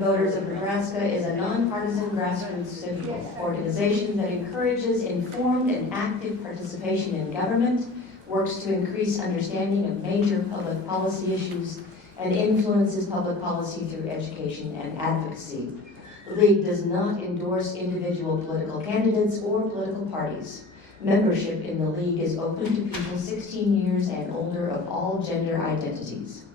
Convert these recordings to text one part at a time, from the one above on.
Voters of Nebraska is a nonpartisan grassroots civic organization that encourages informed and active participation in government, works to increase understanding of major public policy issues, and influences public policy through education and advocacy. The League does not endorse individual political candidates or political parties. Membership in the League is open to people 16 years and older of all gender identities.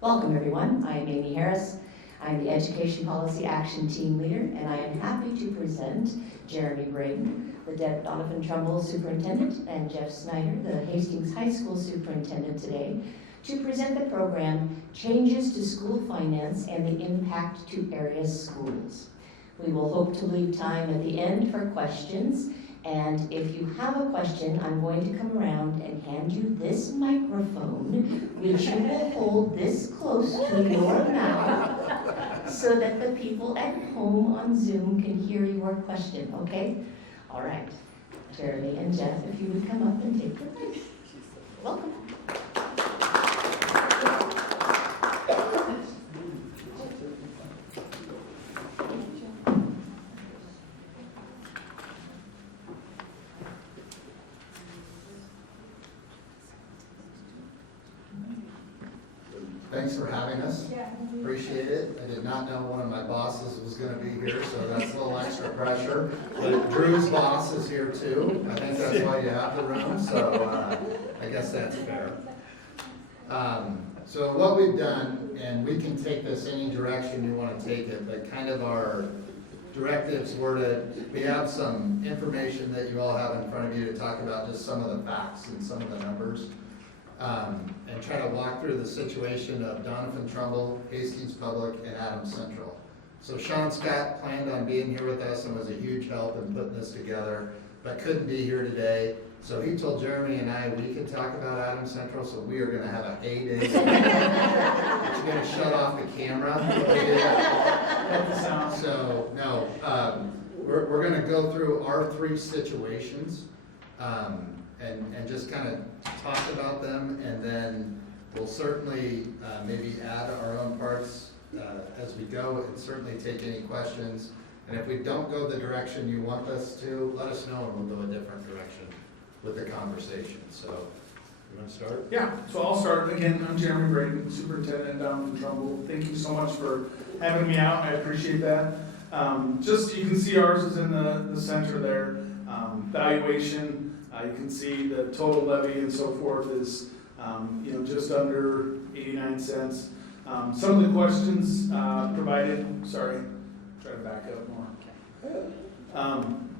Welcome, everyone. I am Amy Harris. I'm the Education Policy Action Team Leader, and I am happy to present Jeremy Braden, the Doniphan-Trumbull Superintendent, and Jeff Schneider, the Hastings High School Superintendent today, to present the program Changes to School Finance and the Impact to Area Schools. We will hope to leave time at the end for questions, and if you have a question, I'm going to come around and hand you this microphone, which you will hold this close to your mouth so that the people at home on Zoom can hear your question, okay? All right, Jeremy and Jeff, if you would come up and take the mic. Welcome. Thanks for having us. Appreciate it. I did not know one of my bosses was going to be here, so that's a little extra pressure. But Drew's boss is here too. I think that's why you have the room, so I guess that's fair. So what we've done, and we can take this any direction you want to take it, but kind of our directives were we have some information that you all have in front of you to talk about just some of the facts and some of the numbers. And try to walk through the situation of Doniphan-Trumbull, Hastings Public, and Adams Central. So Shawn Scott planned on being here with us and was a huge help in putting this together, but couldn't be here today. So he told Jeremy and I we can talk about Adams Central, so we are going to have a heyday. You're going to shut off the camera. So no, we're going to go through our three situations. And just kind of talk about them, and then we'll certainly maybe add our own parts as we go, and certainly take any questions. And if we don't go the direction you want us to, let us know and we'll go a different direction with the conversation. So, you want to start? Yeah, so I'll start. Again, I'm Jeremy Braden, Superintendent Doniphan-Trumbull. Thank you so much for having me out. I appreciate that. Just you can see ours is in the center there. Valuation. You can see the total levy and so forth is, just under 89 cents. Some of the questions provided, sorry, try to back up more.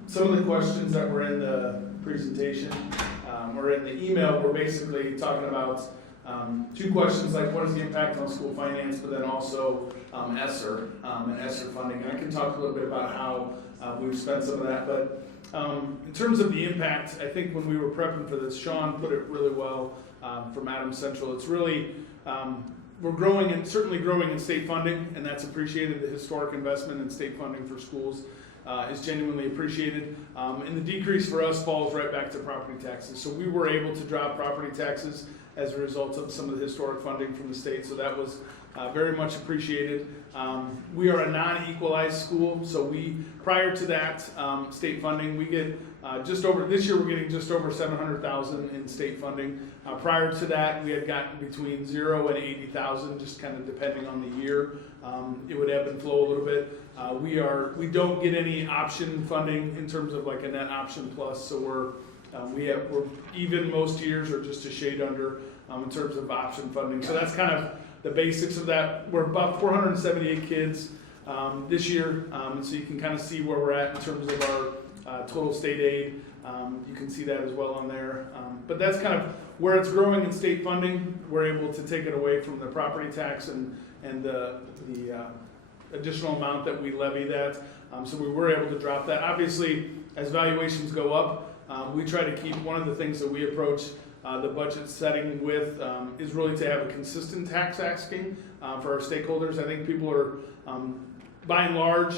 Some of the questions that were in the presentation or in the email were basically talking about two questions like what is the impact on school finance, but then also ESSER and ESSER funding. And I can talk a little bit about how we've spent some of that, but in terms of the impact, I think when we were prepping for this, Shawn put it really well from Adams Central. It's really, we're growing and certainly growing in state funding, and that's appreciated. The historic investment in state funding for schools is genuinely appreciated. And the decrease for us falls right back to property taxes. So we were able to drop property taxes as a result of some of the historic funding from the state. So that was very much appreciated. We are a non-equalized school, so prior to that state funding, we get this year we're getting just over $700,000 in state funding. Prior to that, we had gotten between 0 and 80,000, just kind of depending on the year. It would ebb and flow a little bit. We don't get any option funding in terms of like a net option plus, so we're even most years or just a shade under in terms of option funding. So that's kind of the basics of that. We're about 478 kids this year, and so you can kind of see where we're at in terms of our total state aid. You can see that as well on there. But that's kind of where it's growing in state funding. We're able to take it away from the property tax and the additional amount that we levy that. So we were able to drop that. Obviously, as valuations go up, we try to keep one of the things that we approach the budget setting with is really to have a consistent tax asking for our stakeholders. I think people are, by and large,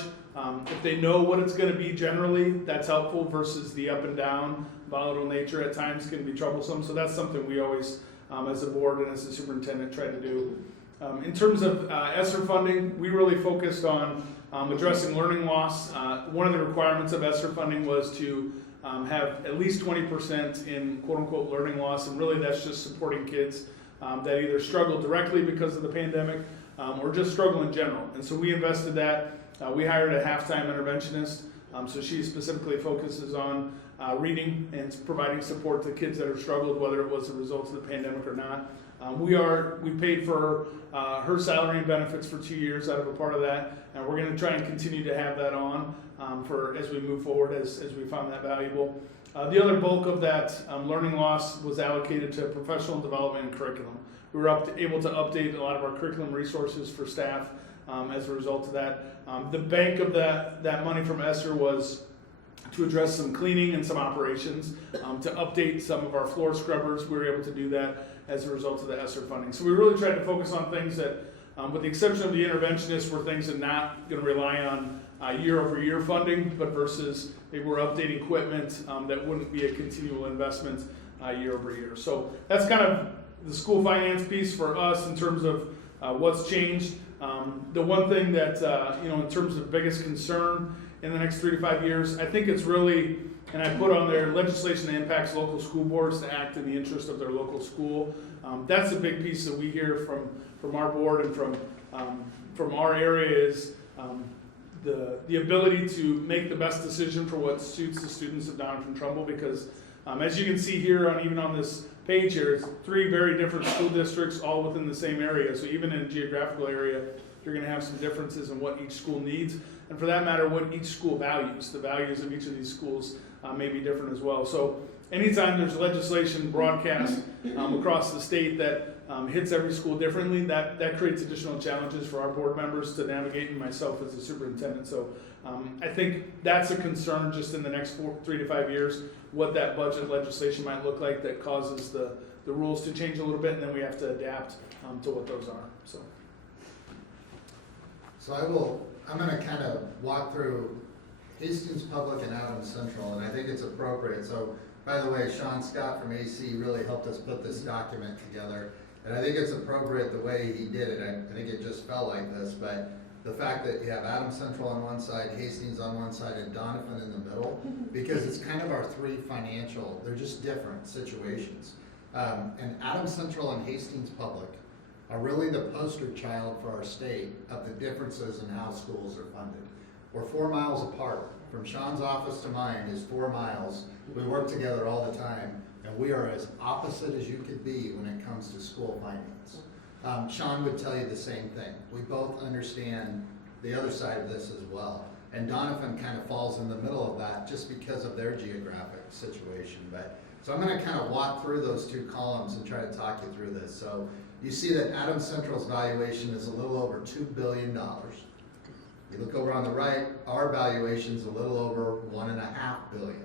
if they know what it's going to be generally, that's helpful versus the up and down, volatile nature at times can be troublesome. So that's something we always, as a board and as a superintendent, try to do. In terms of ESSER funding, we really focused on addressing learning loss. One of the requirements of ESSER funding was to have at least 20% in quote-unquote learning loss, and really that's just supporting kids that either struggle directly because of the pandemic or just struggle in general. And so we invested that. We hired a half-time interventionist, so she specifically focuses on reading and providing support to kids that have struggled, whether it was a result of the pandemic or not. We paid for her salary and benefits for 2 years out of a part of that, and we're going to try and continue to have that on for as we move forward, as we found that valuable. The other bulk of that learning loss was allocated to professional development and curriculum. We were able to update a lot of our curriculum resources for staff as a result of that. The bank of that money from ESSER was to address some cleaning and some operations, to update some of our floor scrubbers. We were able to do that as a result of the ESSER funding. So we really tried to focus on things that, with the exception of the interventionists, were things that not going to rely on year-over-year funding, but versus they were updating equipment that wouldn't be a continual investment year-over-year. So that's kind of the school finance piece for us in terms of what's changed. The one thing that, in terms of biggest concern in the next 3 to 5 years, I think it's really, and I put on there, legislation that impacts local school boards to act in the interest of their local school. That's a big piece that we hear from our board and from our area is the ability to make the best decision for what suits the students of Doniphan-Trumbull, because as you can see here, even on this page here, it's 3 very different school districts all within the same area. So even in a geographical area, you're going to have some differences in what each school needs, and for that matter, what each school values. The values of each of these schools may be different as well. So anytime there's legislation broadcast across the state that hits every school differently, that creates additional challenges for our board members to navigate, and myself as the superintendent. So I think that's a concern just in the next 3 to 5 years, what that budget legislation might look like that causes the rules to change a little bit, and then we have to adapt to what those are. So I'm going to kind of walk through Hastings Public and Adams Central, and I think it's appropriate. So, by the way, Shawn Scott from AC really helped us put this document together, and I think it's appropriate the way he did it. I think it just felt like this, but the fact that you have Adams Central on one side, Hastings on one side, and Doniphan in the middle, because it's kind of our 3 financial, they're just different situations. And Adams Central and Hastings Public are really the poster child for our state of the differences in how schools are funded. We're 4 miles apart. From Shawn's office to mine is 4 miles. We work together all the time, and we are as opposite as you could be when it comes to school finance. Shawn would tell you the same thing. We both understand the other side of this as well. And Doniphan kind of falls in the middle of that just because of their geographic situation. So I'm going to kind of walk through those 2 columns and try to talk you through this. So you see that Adams Central's valuation is a little over $2 billion. You look over on the right, our valuation is a little over $1.5 billion.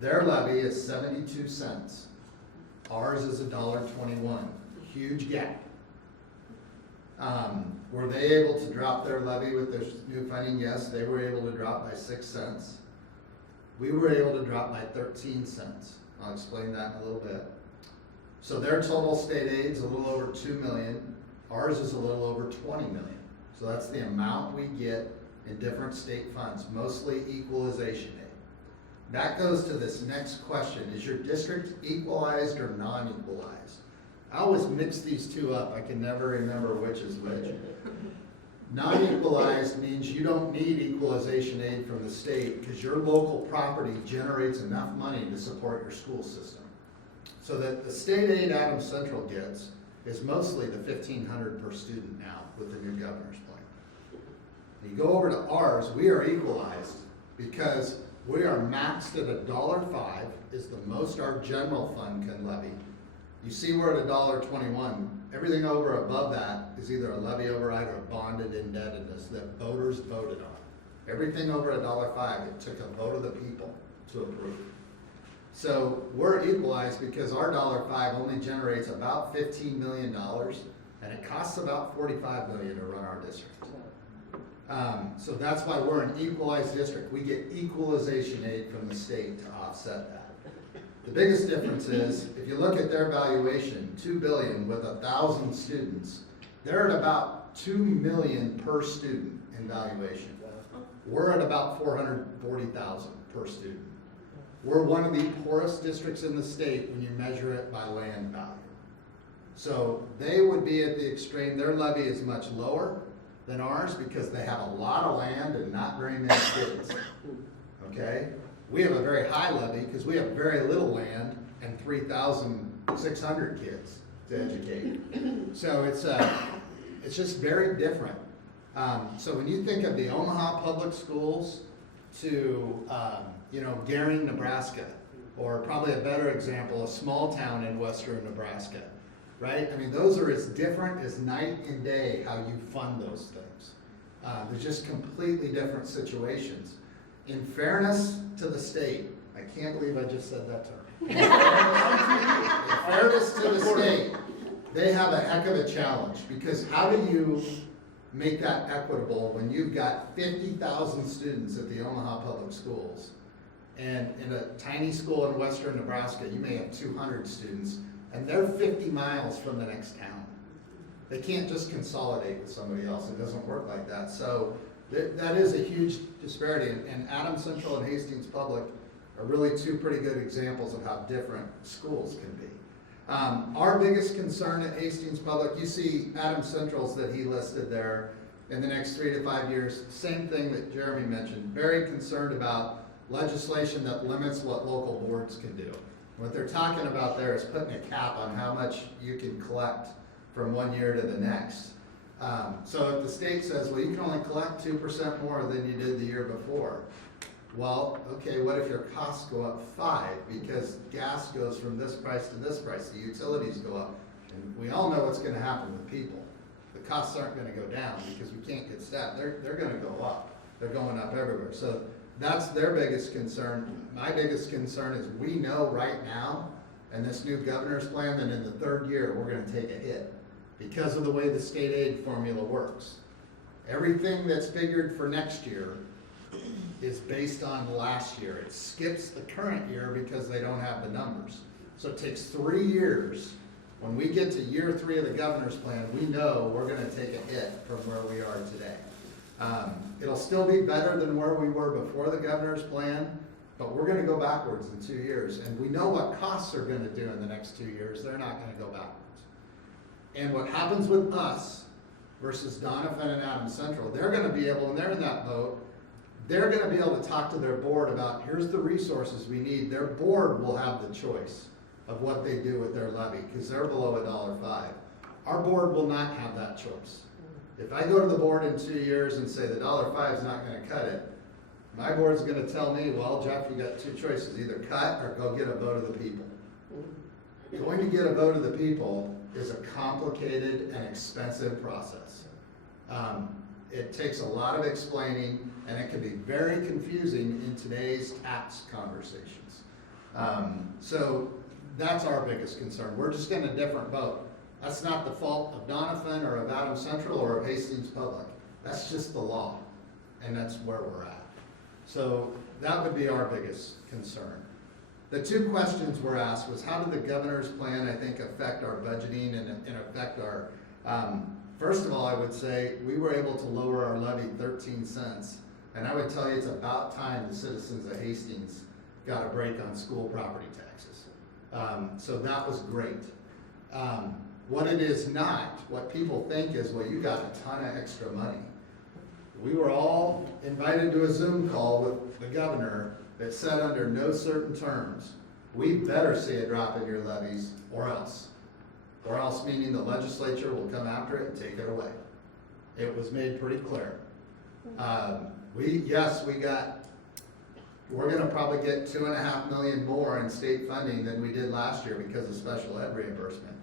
Their levy is 72 cents. Ours is $1.21. Huge gap. Were they able to drop their levy with their new funding? Yes, they were able to drop by 6 cents. We were able to drop by 13 cents. I'll explain that in a little bit. So their total state aid is a little over $2 million. Ours is a little over $20 million. So that's the amount we get in different state funds, mostly equalization aid. That goes to this next question. Is your district equalized or non-equalized? I always mix these 2 up. I can never remember which is which. Non-equalized means you don't need equalization aid from the state because your local property generates enough money to support your school system. So that the state aid Adams Central gets is mostly the $1,500 per student now with the new governor's plan. You go over to ours, we are equalized because we are maxed at $1.05 is the most our general fund can levy. You see we're at $1.21. Everything over above that is either a levy override or a bonded indebtedness that voters voted on. Everything over $1.05, it took a vote of the people to approve. So we're equalized because our $1.05 only generates about $15 million, and it costs about $45 million to run our district. So that's why we're an equalized district. We get equalization aid from the state to offset that. The biggest difference is, if you look at their valuation, $2 billion with 1,000 students, They're at about 2 million per student in valuation. We're at about 440,000 per student. We're one of the poorest districts in the state when you measure it by land value. So they would be at the extreme. Their levy is much lower than ours because they have a lot of land and not very many kids. Okay? We have a very high levy because we have very little land and 3,600 kids to educate. So it's just very different. So when you think of the Omaha Public Schools to, Gering, Nebraska, or probably a better example, a small town in western Nebraska, right? I mean, those are as different as night and day how you fund those things. They're just completely different situations. In fairness to the state, I can't believe I just said that term. In fairness to the state, they have a heck of a challenge because how do you make that equitable when you've got 50,000 students at the Omaha Public Schools, and in a tiny school in western Nebraska, you may have 200 students, and they're 50 miles from the next town. They can't just consolidate with somebody else. It doesn't work like that. So that is a huge disparity, and Adams Central and Hastings Public are really two pretty good examples of how different schools can be. Our biggest concern at Hastings Public, you see Adams Central's that he listed there in the next 3 to 5 years, same thing that Jeremy mentioned, very concerned about legislation that limits what local boards can do. What they're talking about there is putting a cap on how much you can collect from one year to the next. So if the state says, well, you can only collect 2% more than you did the year before. Well, okay, what if your costs go up 5 because gas goes from this price to this price, the utilities go up, and we all know what's going to happen with people. The costs aren't going to go down because we can't get staff. They're going to go up. They're going up everywhere. So that's their biggest concern. My biggest concern is we know right now, in this new governor's plan, that in the 3rd year we're going to take a hit because of the way the state aid formula works. Everything that's figured for next year is based on last year. It skips the current year because they don't have the numbers. So it takes 3 years. When we get to year 3 of the governor's plan, we know we're going to take a hit from where we are today. It'll still be better than where we were before the governor's plan, but we're going to go backwards in 2 years. And we know what costs are going to do in the next 2 years. They're not going to go backwards. And what happens with us versus Doniphan and Adams Central, they're going to be able, when they're in that boat, they're going to be able to talk to their board about, here's the resources we need. Their board will have the choice of what they do with their levy because they're below $1.05. Our board will not have that choice. If I go to the board in 2 years and say the $1.05 is not going to cut it, my board's going to tell me, well, Jeff, you got 2 choices, either cut or go get a vote of the people. Going to get a vote of the people is a complicated and expensive process. It takes a lot of explaining, and it can be very confusing in today's tax conversations. So that's our biggest concern. We're just in a different boat. That's not the fault of Doniphan or of Adams Central or of Hastings Public. That's just the law, and that's where we're at. So that would be our biggest concern. The 2 questions were asked was, how did the governor's plan, I think, affect our budgeting and affect our, first of all, I would say we were able to lower our levy 13 cents. And I would tell you it's about time the citizens of Hastings got a break on school property taxes. So that was great. What it is not, what people think is, well, you got a ton of extra money. We were all invited to a Zoom call with the governor that said under no certain terms, we better see a drop in your levies or else. Or else meaning the legislature will come after it and take it away. It was made pretty clear. We're gonna probably get $2.5 million more in state funding than we did last year because of special ed reimbursement.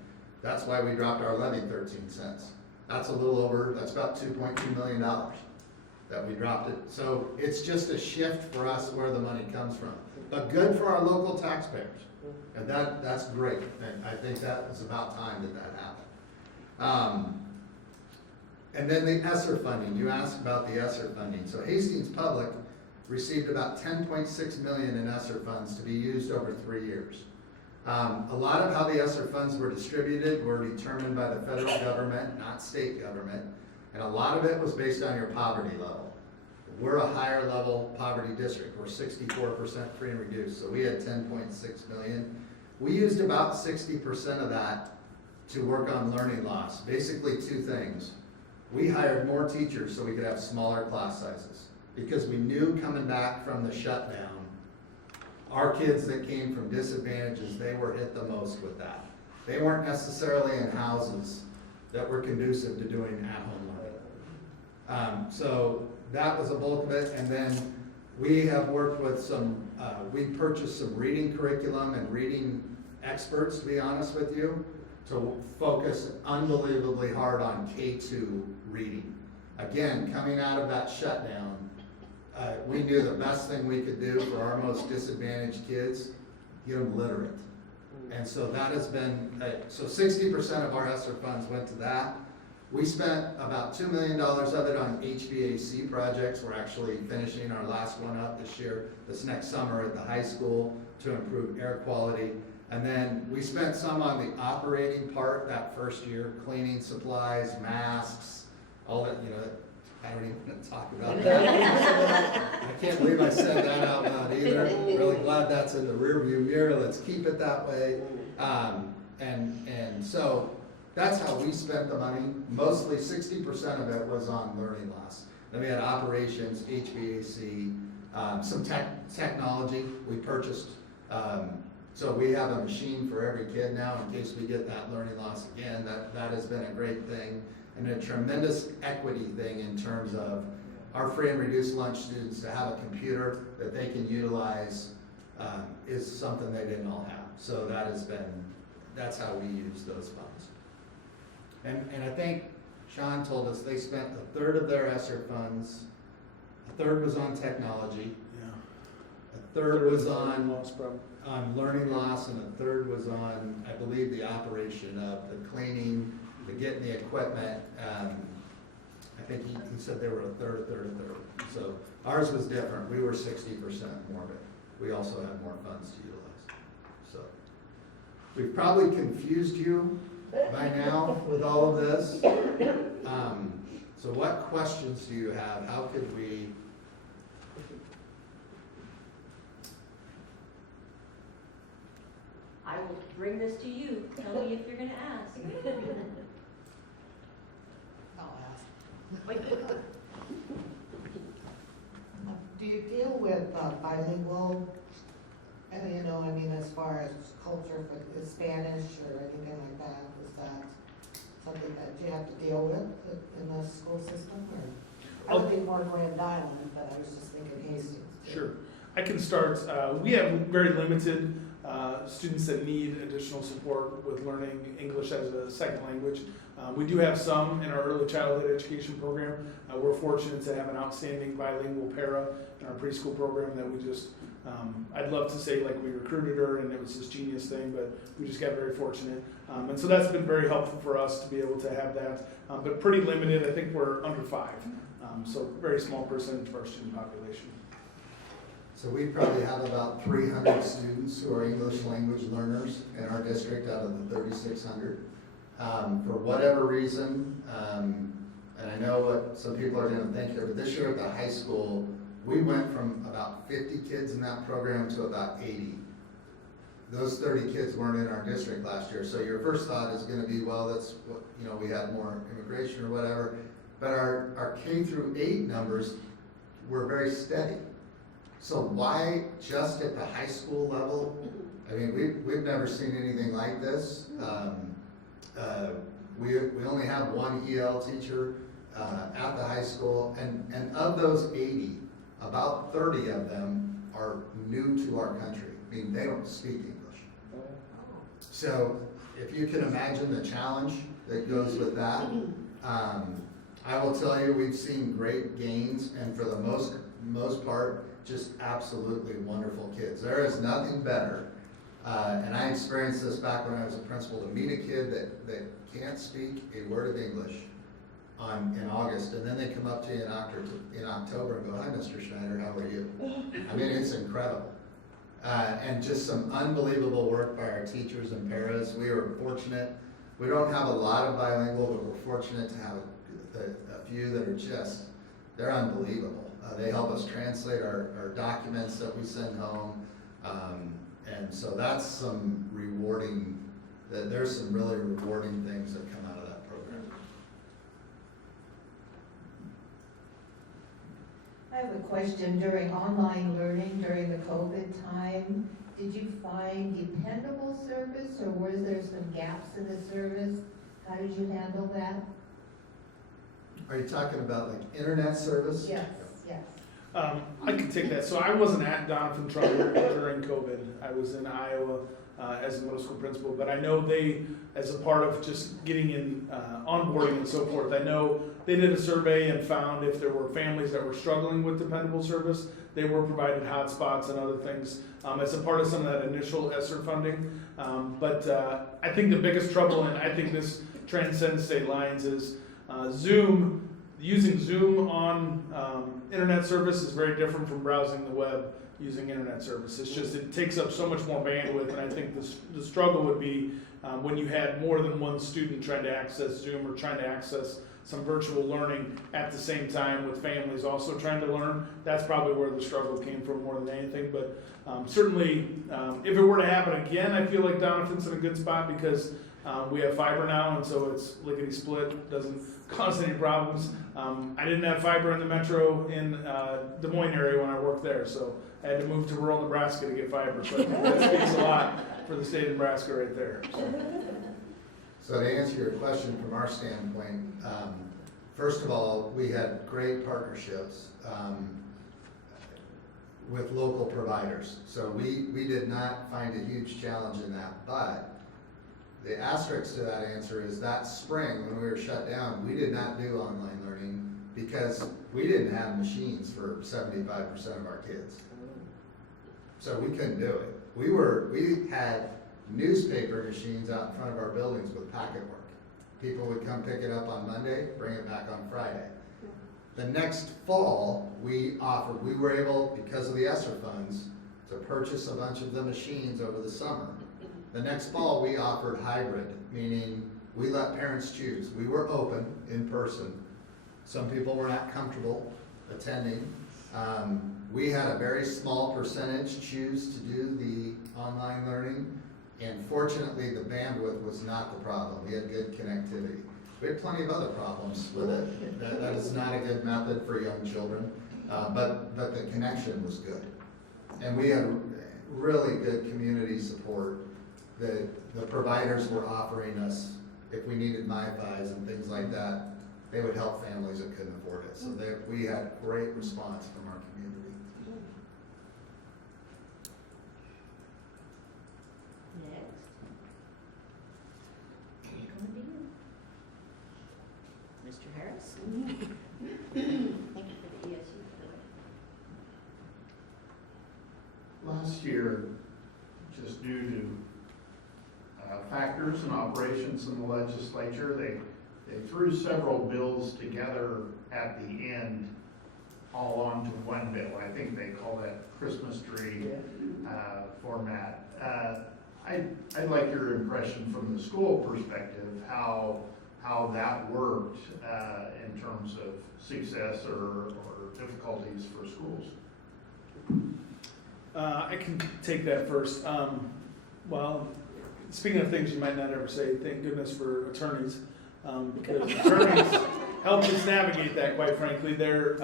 That's why we dropped our levy 13 cents. That's about $2.2 million that we dropped it. So it's just a shift for us where the money comes from. But good for our local taxpayers. And that's great. And I think that was about time that happened. And then the ESSER funding. You asked about the ESSER funding. So Hastings Public received about $10.6 million in ESSER funds to be used over 3 years. A lot of how the ESSER funds were distributed were determined by the federal government, not state government, and a lot of it was based on your poverty level. We're a higher level poverty district. We're 64% free and reduced, so we had 10.6 million. We used about 60% of that to work on learning loss. Basically two things. We hired more teachers so we could have smaller class sizes, because we knew coming back from the shutdown, our kids that came from disadvantages, they were hit the most with that. They weren't necessarily in houses that were conducive to doing at-home learning. So that was a bulk of it, and then we have worked with we purchased some reading curriculum and reading experts, to be honest with you, to focus unbelievably hard on K2 reading. Again, coming out of that shutdown, we knew the best thing we could do for our most disadvantaged kids, get them literate. And so that has been, so 60% of our ESSER funds went to that. We spent about $2 million of it on HVAC projects. We're actually finishing our last one up this next summer at the high school to improve air quality. And then we spent some on the operating part that first year, cleaning supplies, masks, all that, I don't even want to talk about that. I can't believe I said that out loud either. Really glad that's in the rearview mirror. Let's keep it that way. And so that's how we spent the money. Mostly 60% of it was on learning loss. Then we had operations, HVAC, some technology we purchased. So we have a machine for every kid now in case we get that learning loss again. That has been a great thing. And a tremendous equity thing in terms of our free and reduced lunch students to have a computer that they can utilize is something they didn't all have. So that's how we use those funds. And I think Shawn told us they spent a third of their ESSER funds, a third was on technology, a third was on learning loss, and a third was on, I believe, the operation of the cleaning, the getting the equipment. I think he said they were a third. So ours was different. We were 60% more of it. We also had more funds to utilize. So we've probably confused you by now with all of this. So what questions do you have? How could we? I will bring this to you. Tell me if you're going to ask. I'll ask. Do you deal with bilingual, as far as culture for Spanish or anything like that? Is that something that you have to deal with in the school system? Or I would think more Grand Island, but I was just thinking Hastings too. Sure. I can start. We have very limited students that need additional support with learning English as a second language. We do have some in our early childhood education program. We're fortunate to have an outstanding bilingual para in our preschool program that we just, I'd love to say like we recruited her and it was this genius thing, but we just got very fortunate. And so that's been very helpful for us to be able to have that, but pretty limited. I think we're under 5, so very small percentage of our student population. So we probably have about 300 students who are English language learners in our district out of the 3,600. For whatever reason, and I know what some people are going to think here, but this year at the high school, we went from about 50 kids in that program to about 80. Those 30 kids weren't in our district last year. So your first thought is going to be, well, that's what, we had more immigration or whatever. But our K through 8 numbers were very steady. So why just at the high school level? I mean, we've never seen anything like this. We only have one EL teacher at the high school, and of those 80, about 30 of them are new to our country. I mean, they don't speak English. So if you can imagine the challenge that goes with that, I will tell you we've seen great gains, and for the most part, just absolutely wonderful kids. There is nothing better, and I experienced this back when I was a principal, to meet a kid that can't speak a word of English in August, and then they come up to you in October and go, "Hi, Mr. Schneider, how are you?" I mean, it's incredible. and just some unbelievable work by our teachers and paras. We were fortunate. We don't have a lot of bilingual, but we're fortunate to have a few that are just, they're unbelievable. They help us translate our documents that we send home. And so that's some rewarding, there's some really rewarding things that come out of that program. I have a question. During online learning, during the COVID time, did you find dependable service, or was there some gaps in the service? How did you handle that? Are you talking about like internet service? Yes, yes. I can take that. So I wasn't at Doniphan-Trumbull during COVID. I was in Iowa as a middle school principal, but I know they, as a part of just getting in onboarding and so forth, I know they did a survey and found if there were families that were struggling with dependable service, they were provided hotspots and other things as a part of some of that initial ESSER funding. But I think the biggest trouble, and I think this transcends state lines, is Zoom. Using Zoom on internet service is very different from browsing the web using internet service. It's just, it takes up so much more bandwidth, and I think the struggle would be when you had more than one student trying to access Zoom or trying to access some virtual learning at the same time with families also trying to learn. That's probably where the struggle came from more than anything. But certainly, if it were to happen again, I feel like Doniphan's in a good spot because we have fiber now, and so it's lickety split, doesn't cause any problems. I didn't have fiber in the metro in Des Moines area when I worked there, so I had to move to rural Nebraska to get fiber. So I think that speaks a lot for the state of Nebraska right there. So to answer your question from our standpoint, first of all, we had great partnerships with local providers. So we did not find a huge challenge in that, but the asterisk to that answer is that spring when we were shut down, we did not do online learning because we didn't have machines for 75% of our kids. So we couldn't do it. We had newspaper machines out in front of our buildings with packet work. People would come pick it up on Monday, bring it back on Friday. The next fall, we were able, because of the ESSER funds, to purchase a bunch of the machines over the summer. The next fall, we offered hybrid, meaning we let parents choose. We were open in person. Some people were not comfortable attending. We had a very small percentage choose to do the online learning, and fortunately, the bandwidth was not the problem. We had good connectivity. We had plenty of other problems with it. That is not a good method for young children, but the connection was good. And we had really good community support. The providers were offering us, if we needed MiFis and things like that, they would help families that couldn't afford it. So we had great response from our community. Next. Coming to you. Mr. Harris? Thank you for the ESU. Last year, just due to factors and operations in the legislature, they threw several bills together at the end, all onto one bill. I think they call that Christmas tree format. I'd like your impression from the school perspective, how that worked in terms of success or difficulties for schools. I can take that first. Well, speaking of things you might not ever say, thank goodness for attorneys, because attorneys help us navigate that, quite frankly. They're,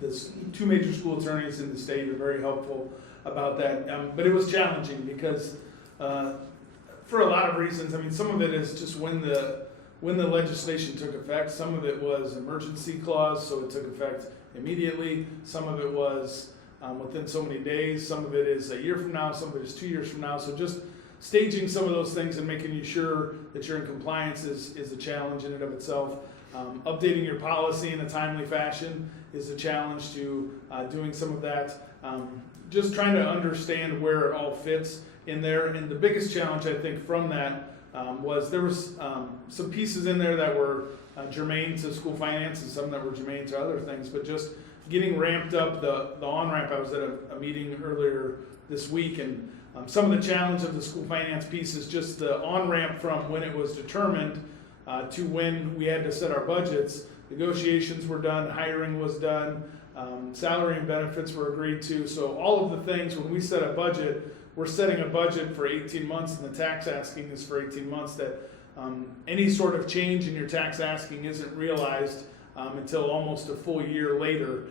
the two major school attorneys in the state are very helpful about that. But it was challenging because for a lot of reasons. I mean, some of it is just when the legislation took effect. Some of it was emergency clause, so it took effect immediately. Some of it was within so many days. Some of it is a year from now. Some of it is 2 years from now. So just staging some of those things and making you sure that you're in compliance is a challenge in and of itself. Updating your policy in a timely fashion is a challenge to doing some of that. Just trying to understand where it all fits in there. And the biggest challenge, I think, from that was there was some pieces in there that were germane to school finance and some that were germane to other things, but just getting ramped up, the on-ramp. I was at a meeting earlier this week, and some of the challenge of the school finance piece is just the on-ramp from when it was determined to when we had to set our budgets. Negotiations were done, hiring was done, salary and benefits were agreed to. So all of the things, when we set a budget, we're setting a budget for 18 months, and the tax asking is for 18 months, that any sort of change in your tax asking isn't realized until almost a full year later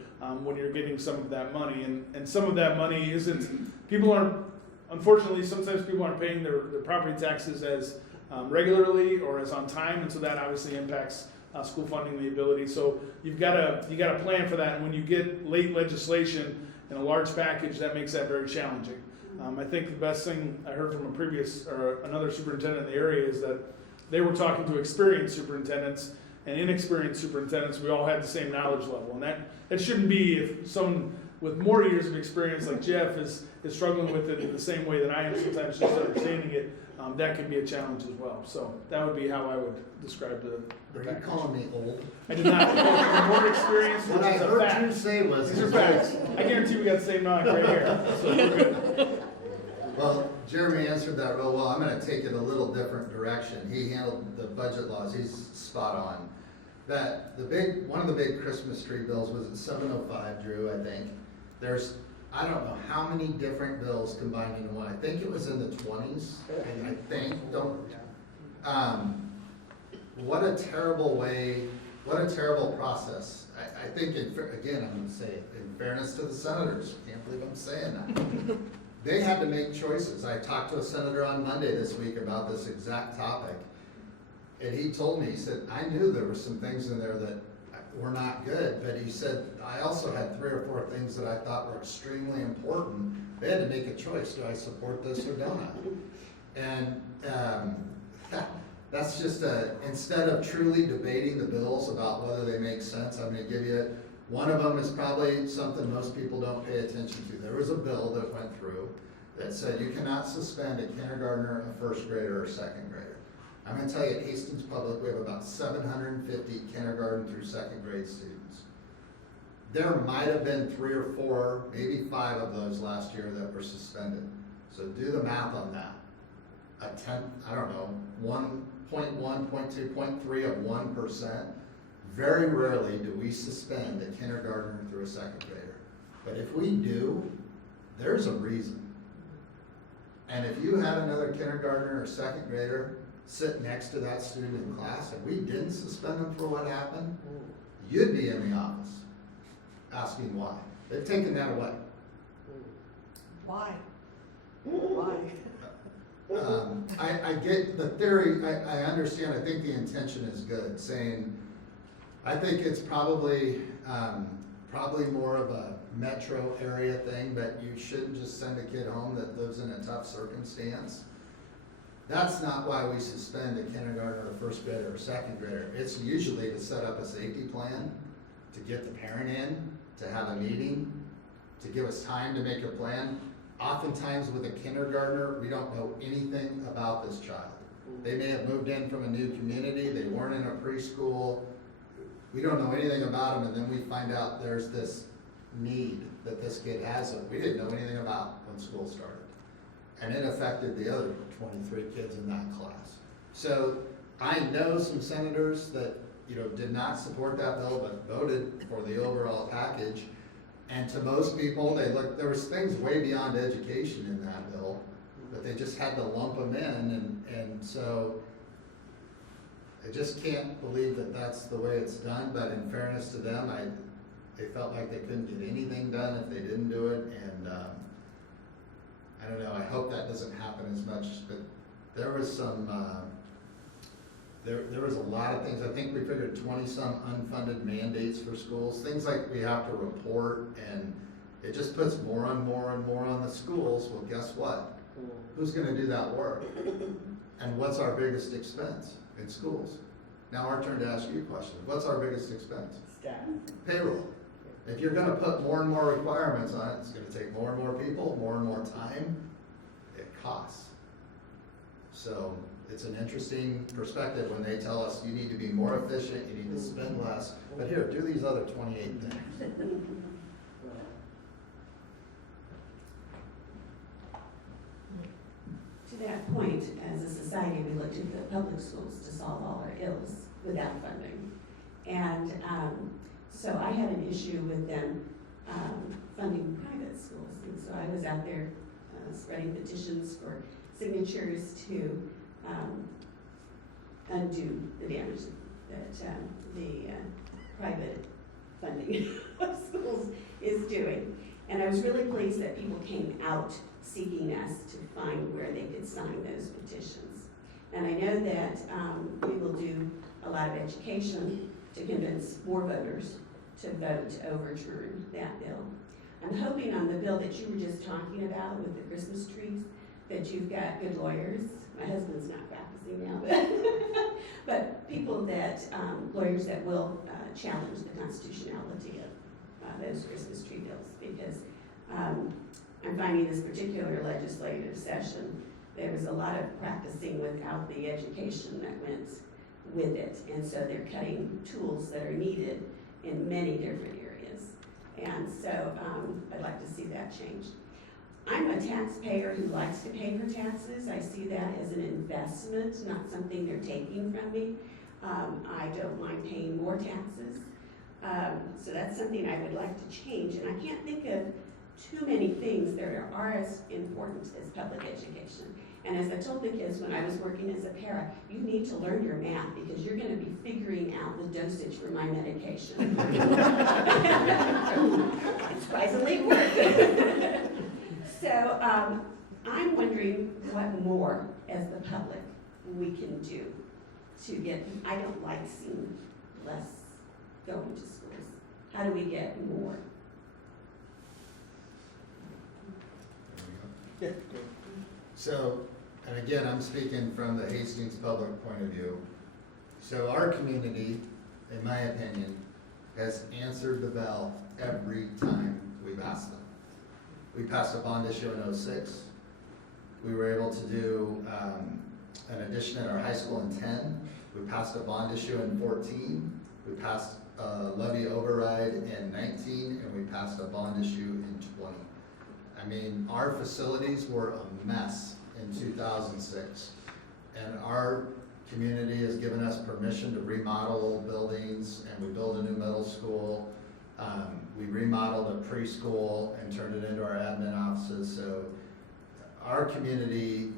when you're getting some of that money. And some of that money isn't, people aren't, unfortunately, sometimes people aren't paying their property taxes as regularly or as on time, and so that obviously impacts school funding, the ability. So you got to plan for that, and when you get late legislation in a large package, that makes that very challenging. I think the best thing I heard from another superintendent in the area is that they were talking to experienced superintendents and inexperienced superintendents. We all had the same knowledge level, and that shouldn't be. If someone with more years of experience like Jeff is struggling with it in the same way that I am sometimes just understanding it, that can be a challenge as well. So that would be how I would describe the Are you package. calling me old? I did not. The more experience, What I which is a heard you fact. say was. These are facts. I guarantee we got the same amount of gray hair, so we're good. Well, Jeremy answered that real well. I'm gonna take it a little different direction. He handled the budget laws, he's spot on. One of the big Christmas tree bills was at 705, Drew, I think. There's, I don't know how many different bills combined into one. I think it was in the 20s, I think, what a terrible way, what a terrible process. I think, again, I'm gonna say it, in fairness to the senators, can't believe I'm saying that. They had to make choices. I talked to a senator on Monday this week about this exact topic. And he told me, he said, I knew there were some things in there that were not good, but he said, I also had 3 or 4 things that I thought were extremely important. They had to make a choice. Do I support this or don't I? And that's just instead of truly debating the bills about whether they make sense, I'm gonna give you, one of them is probably something most people don't pay attention to. There was a bill that went through that said you cannot suspend a kindergartner, a first grader, or a second grader. I'm gonna tell you, at Hastings Public, we have about 750 kindergarten through second grade students. There might have been 3 or 4, maybe 5 of those last year that were suspended. So do the math on that. A 10, I don't know, 1.1, 0.2, 0.3 of 1%. Very rarely do we suspend a kindergartner through a second grader. But if we do, there's a reason. And if you had another kindergartner or second grader sit next to that student in class and we didn't suspend them for what happened, you'd be in the office asking why. They've taken that away. Why? Why? I get the theory, I understand, I think the intention is good, saying, I think it's probably more of a metro area thing, but you shouldn't just send a kid home that lives in a tough circumstance. That's not why we suspend a kindergartner, or first grader, or second grader. It's usually to set up a safety plan, to get the parent in, to have a meeting, to give us time to make a plan. Oftentimes with a kindergartner, we don't know anything about this child. They may have moved in from a new community, they weren't in a preschool, we don't know anything about them, and then we find out there's this need that this kid has that we didn't know anything about when school started. And it affected the other 23 kids in that class. So I know some senators that, did not support that bill, but voted for the overall package. And to most people, there was things way beyond education in that bill, but they just had to lump them in, and so I just can't believe that that's the way it's done, but in fairness to them, they felt like they couldn't get anything done if they didn't do it, and I don't know, I hope that doesn't happen as much, but there was some, there was a lot of things. I think we figured 20-some unfunded mandates for schools, things like we have to report, and it just puts more and more and more on the schools. Well, guess what? Who's gonna do that work? And what's our biggest expense in schools? Now our turn to ask you questions. What's our biggest expense? Staff. Payroll. If you're gonna put more and more requirements on it, it's gonna take more and more people, more and more time. It costs. So it's an interesting perspective when they tell us you need to be more efficient, you need to spend less, but here, do these other 28 things. public schools to solve all our ills without funding. And so I had an issue with them funding private schools. And so I was out there spreading petitions for signatures to undo the damage that the private funding of schools is doing. And I was really pleased that people came out seeking us to find where they could sign those petitions. And I know that we will do a lot of education to convince more voters to vote to overturn that bill. I'm hoping on the bill that you were just talking about with the Christmas trees, that you've got good lawyers. My husband's not practicing now, but people that, lawyers that will challenge the constitutionality of those Christmas tree bills, because I'm finding this particular legislative session, there was a lot of practicing without the education that went with it, and so they're cutting tools that are needed in many different areas. And so I'd like to see that changed. I'm a taxpayer who likes to pay her taxes. I see that as an investment, not something they're taking from me. I don't mind paying more taxes. So that's something I would like to change. And I can't think of too many things that are as important as public education. And as I told the kids when I was working as a para, you need to learn your math because you're going to be figuring out the dosage for my medication. Surprisingly, it worked. So I'm wondering what more as the public we can do to get, I don't like seeing less going to schools. How do we get more? Yeah. So, and again, I'm speaking from the Hastings public point of view. So our community, in my opinion, has answered the bell every time we've asked them. We passed a bond issue in '06. We were able to do an addition at our high school in 10. We passed a bond issue in 14. We passed a levy override in 19, and we passed a bond issue in 20. I mean, our facilities were a mess in 2006, and our community has given us permission to remodel old buildings, and we built a new middle school. We remodeled a preschool and turned it into our admin offices. So our community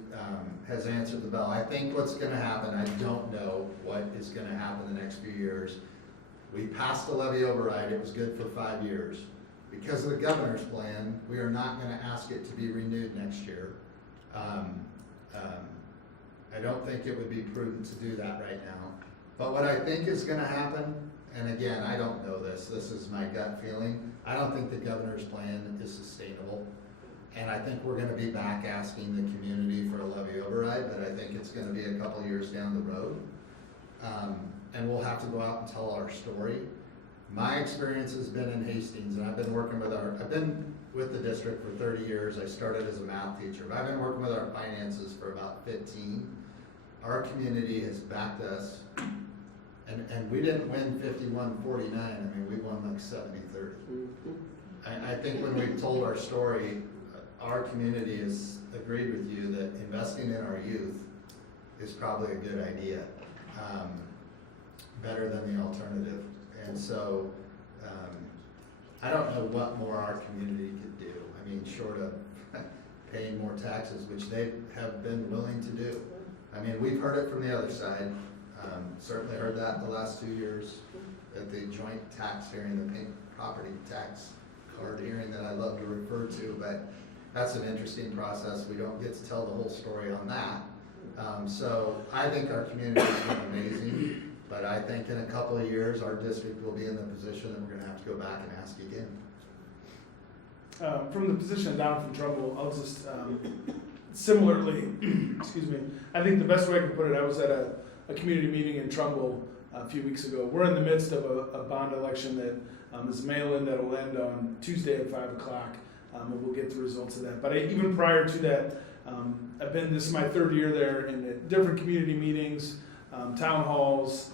has answered the bell. I think what's going to happen, I don't know what is going to happen the next few years. We passed the levy override. It was good for 5 years. Because of the governor's plan, we are not going to ask it to be renewed next year. I don't think it would be prudent to do that right now. But what I think is going to happen, and again, I don't know this is my gut feeling, I don't think the governor's plan is sustainable. And I think we're going to be back asking the community for a levy override, but I think it's going to be a couple years down the road. And we'll have to go out and tell our story. My experience has been in Hastings, and I've been with the district for 30 years. I started as a math teacher, but I've been working with our finances for about 15. Our community has backed us, and we didn't win 51-49. I mean, we won like 70-30. I think when we told our story, our community has agreed with you that investing in our youth is probably a good idea, better than the alternative. And so, I don't know what more our community could do. I mean, short of paying more taxes, which they have been willing to do. I mean, we've heard it from the other side. Certainly heard that the last 2 years at the joint tax hearing, the property tax card hearing that I love to refer to, but that's an interesting process. We don't get to tell the whole story on that. So I think our community has been amazing. But I think in a couple of years, our district will be in the position that we're going to have to go back and ask again. From the position of Doniphan-Trumbull, I'll just, similarly, excuse me, I think the best way I can put it, I was at a community meeting in Trumbull a few weeks ago. We're in the midst of a bond election that is mail-in that will end on Tuesday at 5 o'clock, and we'll get the results of that. But even prior to that, this is my 3rd year there in different community meetings, town halls,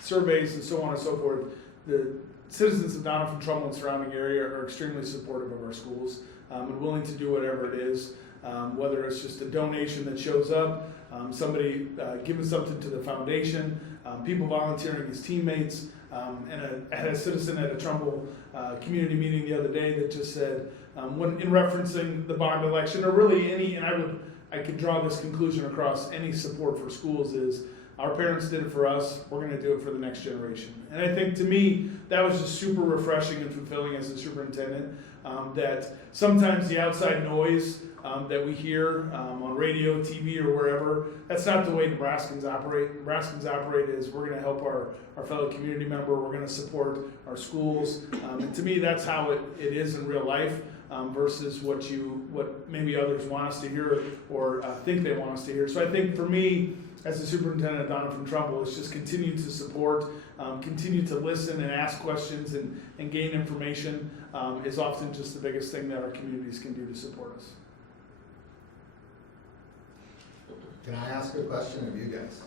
surveys, and so on and so forth. The citizens of Doniphan-Trumbull and surrounding area are extremely supportive of our schools and willing to do whatever it is. whether it's just a donation that shows up, somebody giving something to the foundation, people volunteering as teammates. And I had a citizen at a Trumbull community meeting the other day that just said, when in referencing the bond election, or really any, and I could draw this conclusion across any support for schools, is our parents did it for us, we're gonna do it for the next generation. And I think to me, that was just super refreshing and fulfilling as a superintendent, that sometimes the outside noise that we hear on radio, TV, or wherever, that's not the way Nebraskans operate. Nebraskans operate is we're gonna help our fellow community member, we're gonna support our schools. And to me, that's how it is in real life, versus what maybe others want us to hear or think they want us to hear. So I think for me, as the superintendent of Doniphan-Trumbull, is just continue to support, continue to listen and ask questions and gain information is often just the biggest thing that our communities can do to support us. Can I ask a question of you guys?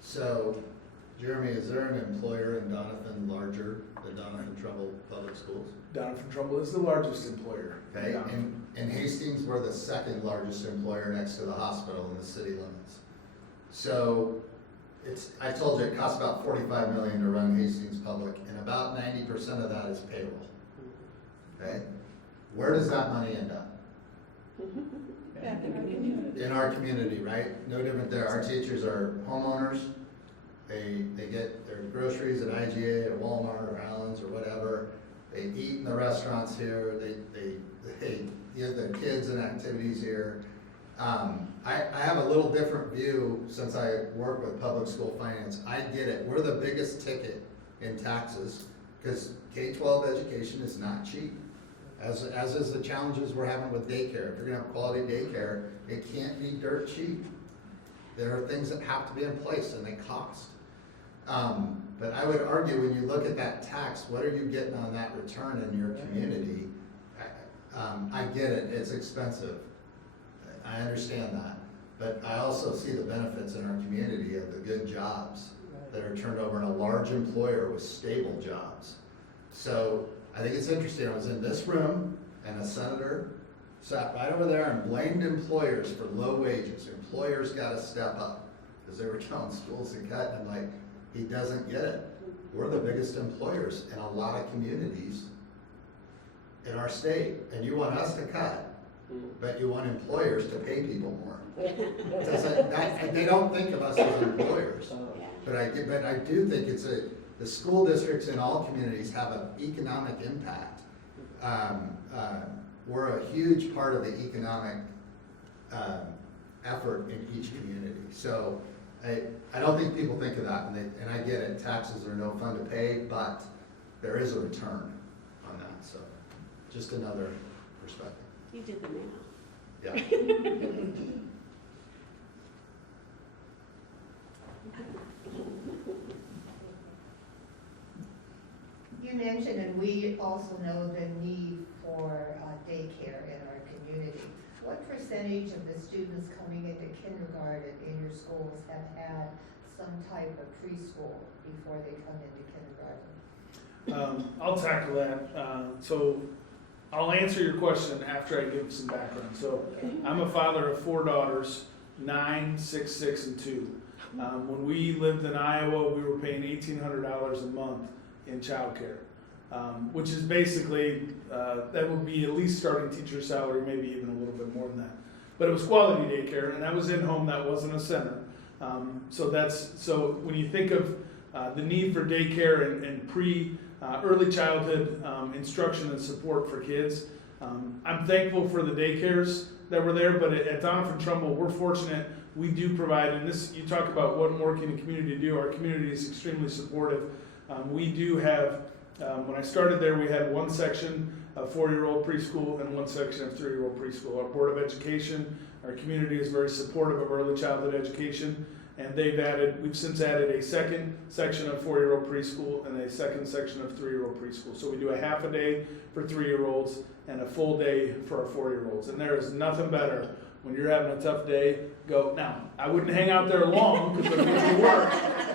So, Jeremy, is there an employer in Doniphan larger than Doniphan-Trumbull Public Schools? Doniphan-Trumbull is the largest employer. Okay, Yeah. in Hastings, we're the second largest employer next to the hospital in the city limits. So, I told you it costs about $45 million to run Hastings Public, and about 90% of that is payroll. Okay? Where does that money end up? In our community, right? No different there. Our teachers are homeowners. They get their groceries at IGA or Walmart or Allen's or whatever. They eat in the restaurants here. They give their kids in activities here. I have a little different view since I work with public school finance. I get it. We're the biggest ticket in taxes because K-12 education is not cheap. As is the challenges we're having with daycare. If you're gonna have quality daycare, it can't be dirt cheap. There are things that have to be in place and they cost. But I would argue when you look at that tax, what are you getting on that return in your community? I get it, it's expensive. I understand that. But I also see the benefits in our community of the good jobs that are turned over in a large employer with stable jobs. So I think it's interesting, I was in this room and a senator sat right over there and blamed employers for low wages. Employers gotta step up because they were telling schools to cut, and I'm like, he doesn't get it. We're the biggest employers in a lot of communities in our state, and you want us to cut, but you want employers to pay people more. They don't think of us as employers, but I do think the school districts in all communities have an economic impact. We're a huge part of the economic effort in each community. So I don't think people think of that, and I get it, taxes are no fun to pay, but there is a return on that, so just another perspective. You did the math. Yeah. You mentioned, and we also know the need for daycare in our community. What percentage of the students coming into kindergarten in your schools have had some type of preschool before they come into kindergarten? I'll tackle that. So I'll answer your question after I give some background. So I'm a father of 4 daughters, 9, 6, 6, and 2. When we lived in Iowa, we were paying $1,800 a month in childcare, which is basically, that would be at least starting teacher salary, maybe even a little bit more than that. But it was quality daycare, and that was in home, that wasn't a center. So when you think of the need for daycare and early childhood instruction and support for kids, I'm thankful for the daycares that were there, but at Doniphan-Trumbull, we're fortunate. We do provide, and this, you talk about what more can a community do, our community is extremely supportive. We do have, when I started there, we had one section of 4-year-old preschool and one section of 3-year-old preschool. Our Board of Education, our community is very supportive of early childhood education, and we've since added a second section of 4-year-old preschool and a second section of 3-year-old preschool. So we do a half a day for 3-year-olds and a full day for our 4-year-olds. And there is nothing better when you're having a tough day, go. Now, I wouldn't hang out there long because it makes you work,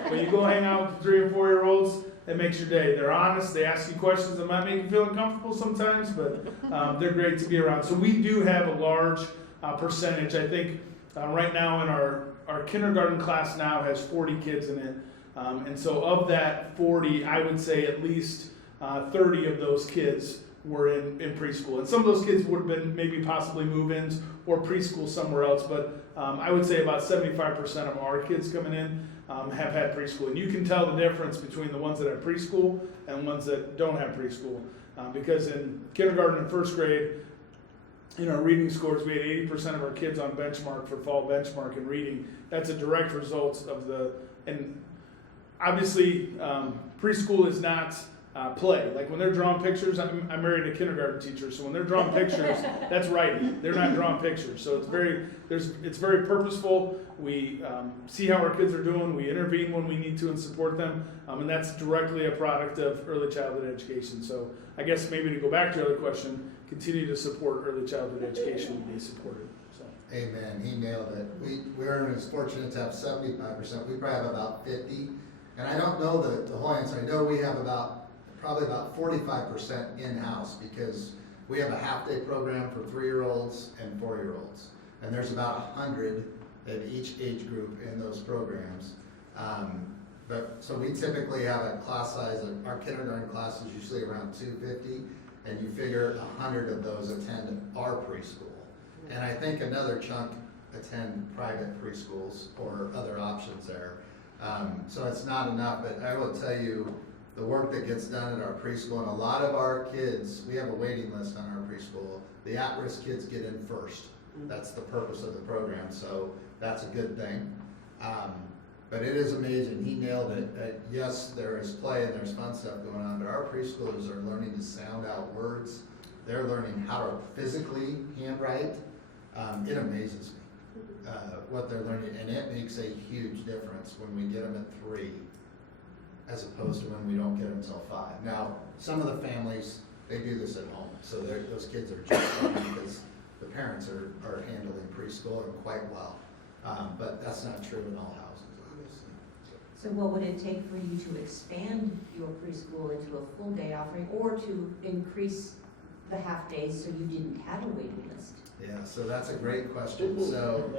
but you go hang out with the 3 and 4-year-olds, it makes your day. They're honest, they ask you questions that might make you feel uncomfortable sometimes, but they're great to be around. So we do have a large percentage. I think right now in our kindergarten class now has 40 kids in it. And so of that 40, I would say at least 30 of those kids were in preschool. And some of those kids would have been maybe possibly move-ins or preschool somewhere else, but I would say about 75% of our kids coming in have had preschool. And you can tell the difference between the ones that have preschool and ones that don't have preschool. Because in kindergarten and first grade, in our reading scores, we had 80% of our kids on benchmark for fall benchmark in reading. That's a direct result of and obviously preschool is not play. Like when they're drawing pictures, I'm married a kindergarten teacher, so when they're drawing pictures, that's writing. They're not drawing pictures. So it's very purposeful. We see how our kids are doing. We intervene when we need to and support them. And that's directly a product of early childhood education. So I guess maybe to go back to your other question, continue to support early childhood education and be supported. So. Amen, he nailed it. We're fortunate to have 75%. We probably have about 50. And I don't know the whole answer. I know we have probably about 45% in-house because we have a half-day program for 3-year-olds and 4-year-olds. And there's about 100 of each age group in those programs. So we typically have a class size, our kindergarten class is usually around 250, and you figure 100 of those attend our preschool. And I think another chunk attend private preschools or other options there. So it's not enough, but I will tell you, the work that gets done at our preschool, and a lot of our kids, we have a waiting list on our preschool. The at-risk kids get in first. That's the purpose of the program, so that's a good thing. But it is amazing, he nailed it. Yes, there is play and there's fun stuff going on, but our preschoolers are learning to sound out words. They're learning how to physically handwrite. It amazes me what they're learning, and it makes a huge difference when we get them at 3 as opposed to when we don't get them until 5. Now, some of the families, they do this at home, so those kids are just fine because the parents are handling preschool and quite well. But that's not true in all houses, obviously. So what would it take for you to expand your preschool into a full day offering or to increase the half days so you didn't have a waiting list? Yeah, so that's a great question. So,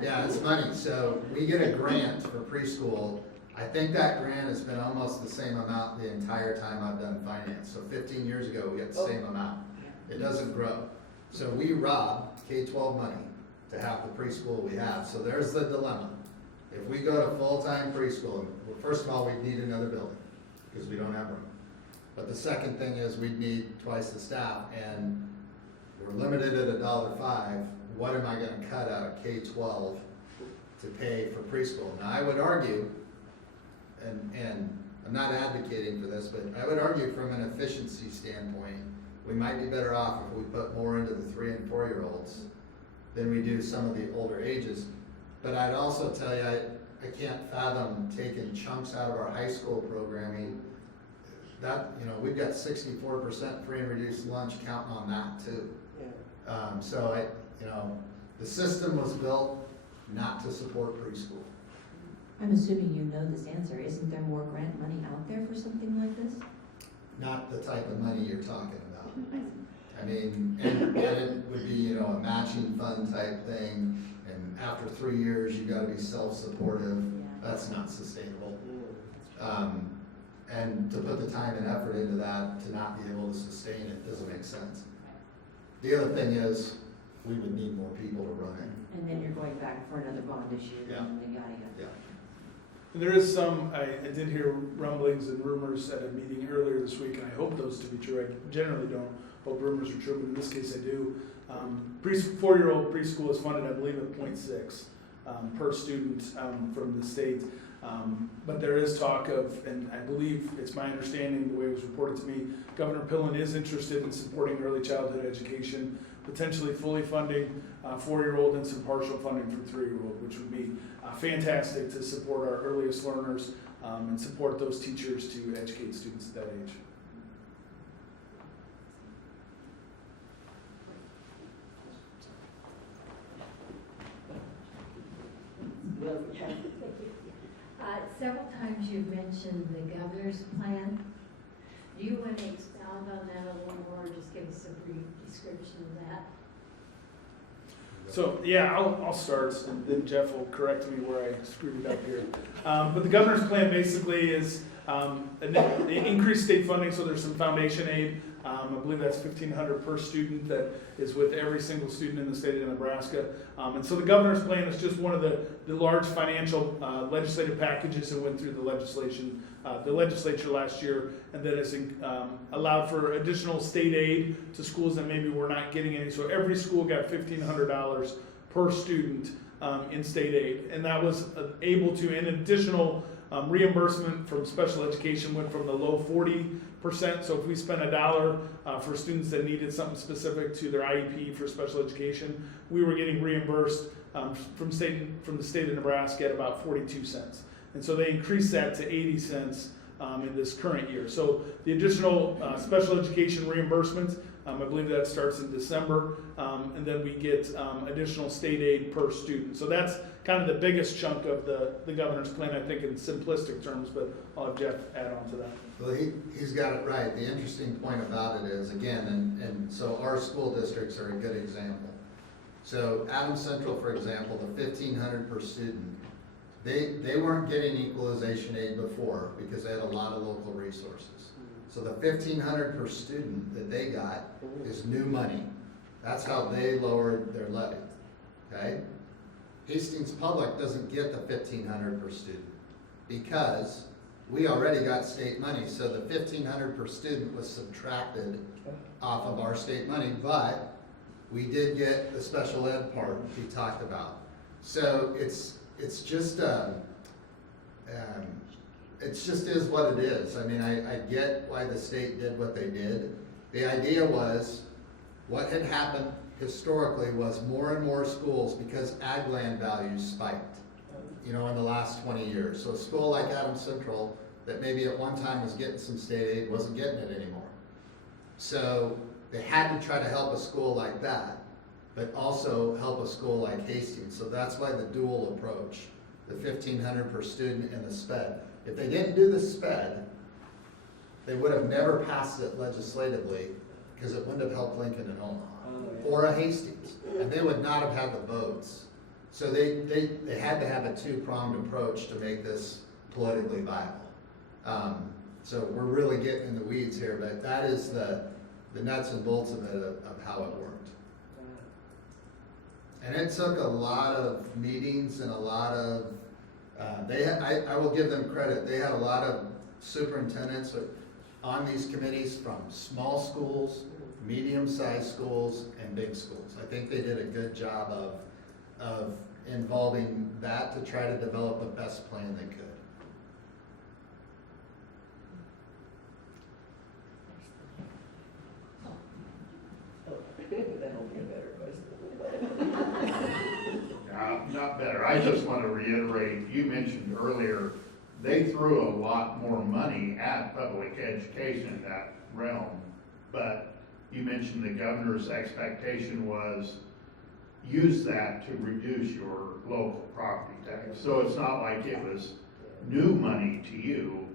yeah, it's money. So we get a grant for preschool. I think that grant has been almost the same amount the entire time I've done finance. So 15 years ago, we got the same amount. It doesn't grow. So we rob K-12 money to have the preschool we have. So there's the dilemma. If we go to full-time preschool, well, first of all, we need another building because we don't have room. But the second thing is we need twice the staff, and we're limited at $1.05. What am I going to cut out of K-12 to pay for preschool? Now, I would argue, and I'm not advocating for this, but I would argue from an efficiency standpoint, we might be better off if we put more into the 3 and 4-year-olds than we do some of the older ages. But I'd also tell you, I can't fathom taking chunks out of our high school programming. That, we've got 64% free and reduced lunch, counting on that too. So the system was built not to support preschool. I'm assuming you know this answer. Isn't there more grant money out there for something like this? Not the type of money you're talking about. I mean, and it would be, a matching fund type thing, and after 3 years, you gotta be self-supportive. That's not sustainable. And to put the time and effort into that, to not be able to sustain it, doesn't make sense. The other thing is, we would need more people to run it. And then you're going back for another bond issue Yeah. and yada yada. Yeah. And there is I did hear rumblings and rumors at a meeting earlier this week, and I hope those to be true. I generally don't hope rumors are true, but in this case I do. 4-year-old preschool is funded, I believe, at 0.6 per student from the state. But there is talk of, and I believe it's my understanding, the way it was reported to me, Governor Pillen is interested in supporting early childhood education, potentially fully funding 4-year-old and some partial funding for 3-year-old, which would be fantastic to support our earliest learners and support those teachers to educate students at that age. several times you've mentioned the governor's plan. Do you want to expound on that a little more, or just give us a brief description of that? So, yeah, I'll start, and then Jeff will correct me where I screwed it up here. But the governor's plan basically is increased state funding, so there's some foundation aid. I believe that's $1,500 per student that is with every single student in the state of Nebraska. And so the governor's plan is just one of the large financial legislative packages that went through the legislature last year, and that has allowed for additional state aid to schools that maybe were not getting any. So every school got $1,500 per student in state aid, and that was able to, an additional reimbursement from special education went from the low 40%. So if we spent $1 for students that needed something specific to their IEP for special education, we were getting reimbursed from the state of Nebraska at about 42 cents. And so they increased that to 80 cents in this current year. So the additional special education reimbursement, I believe that starts in December, and then we get additional state aid per student. So that's kind of the biggest chunk of the governor's plan, I think, in simplistic terms, but I'll have Jeff add on to that. Well, he's got it right. The interesting point about it is, again, and so our school districts are a good example. So Adams Central, for example, the $1,500 per student, they weren't getting equalization aid before because they had a lot of local resources. So the $1,500 per student that they got is new money. That's how they lowered their levy, okay? Hastings Public doesn't get the $1,500 per student because we already got state money. So the $1,500 per student was subtracted off of our state money, but we did get the special ed part we talked about. So it's just is what it is. I mean, I get why the state did what they did. The idea was, what had happened historically was more and more schools, because ag land values spiked, in the last 20 years. So a school like Adams Central, that maybe at one time was getting some state aid, wasn't getting it anymore. So they had to try to help a school like that, but also help a school like Hastings. So that's why the dual approach, the $1,500 per student and the SPED. If they didn't do the SPED, they would have never passed it legislatively, because it wouldn't have helped Lincoln and Omaha or a Hastings, and they would not have had the votes. So they had to have a two-pronged approach to make this politically viable. So we're really getting in the weeds here, but that is the nuts and bolts of it, of how it worked. And it took a lot of meetings and a lot of, I will give them credit, they had a lot of superintendents on these committees from small schools, medium-sized schools, and big schools. I think they did a good job of involving that to try to develop the best plan they could. Not better. I just want to reiterate, you mentioned earlier, they threw a lot more money at public education in that realm, but you mentioned the governor's expectation was use that to reduce your local property tax. So it's not like it was new money to you.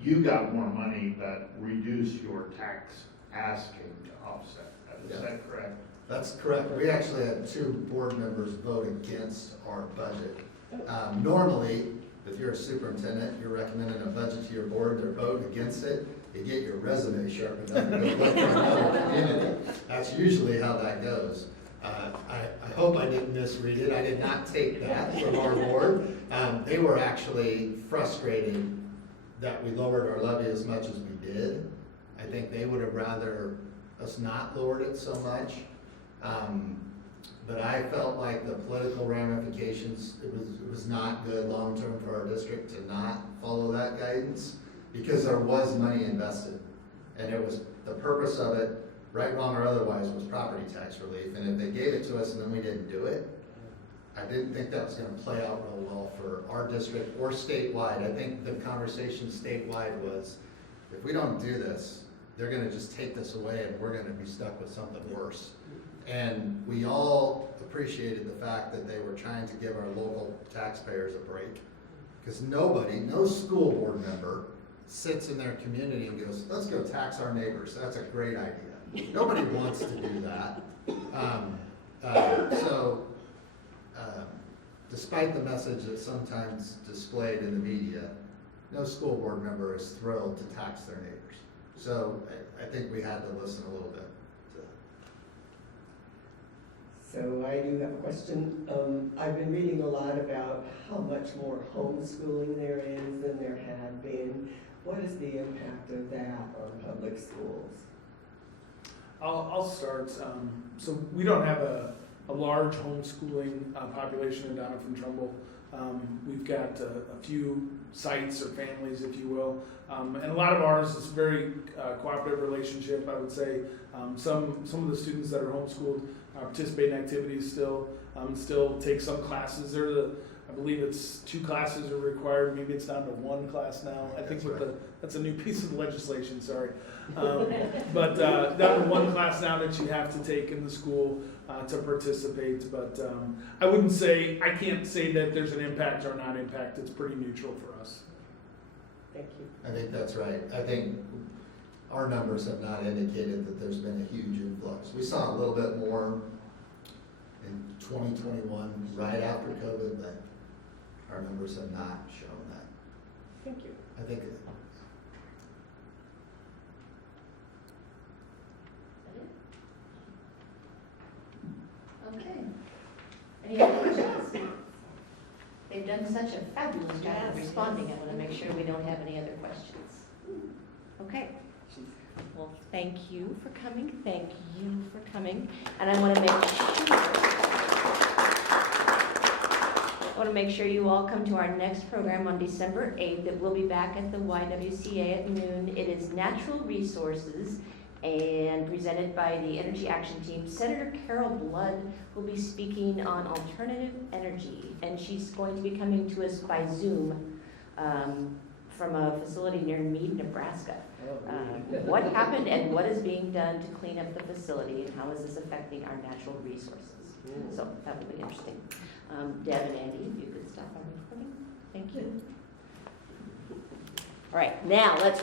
You got more money, but reduce your tax asking to offset that. Is that correct? That's correct. We actually had 2 board members vote against our budget. Normally, if you're a superintendent, you're recommending a budget to your board, they're voting against it, you get your resume sharpened up and go look for another community. That's usually how that goes. I hope I didn't misread it. I did not take that from our board. They were actually frustrated that we lowered our levy as much as we did. I think they would have rather us not lowered it so much. But I felt like the political ramifications, it was not good long-term for our district to not follow that guidance, because there was money invested. And it was, the purpose of it, right, wrong, or otherwise, was property tax relief. And if they gave it to us and then we didn't do it, I didn't think that was gonna play out real well for our district or statewide. I think the conversation statewide was, if we don't do this, they're gonna just take this away and we're gonna be stuck with something worse. And we all appreciated the fact that they were trying to give our local taxpayers a break, Because nobody, no school board member sits in their community and goes, let's go tax our neighbors. That's a great idea. Nobody wants to do that. Despite the message that's sometimes displayed in the media, no school board member is thrilled to tax their neighbors. So I think we had to listen a little bit to that. So I do have a question. I've been reading a lot about how much more homeschooling there is than there had been. What is the impact of that on public schools? I'll start. So we don't have a large homeschooling population in Doniphan-Trumbull. We've got a few sites or families, if you will. And a lot of ours is very cooperative relationship, I would say. Some of the students that are homeschooled participate in activities still take some classes. I believe it's 2 classes are required. Maybe it's down to 1 class now. I think that's a new piece of legislation, sorry. But down to 1 class now that you have to take in the school to participate. But I can't say that there's an impact or not impact. It's pretty neutral for us. Thank you. I think that's right. I think our numbers have not indicated that there's been a huge influx. We saw a little bit more in 2021, right after COVID, but our numbers have not shown that. Thank you. I think Okay. Any other questions? They've done such a fabulous job of responding. I want to make sure we don't have any other questions. Okay. Well, thank you for coming. Thank you for coming. And I want to make sure you all come to our next program on December 8th. It will be back at the YWCA at noon. It is Natural Resources and presented by the Energy Action Team. Senator Carol Blood will be speaking on alternative energy, and she's going to be coming to us by Zoom from a facility near Meade, Nebraska. What happened and what is being done to clean up the facility, and how is this affecting our natural resources? So that will be interesting. Deb and Andy, if you could stop our recording. Thank you. All right, now let's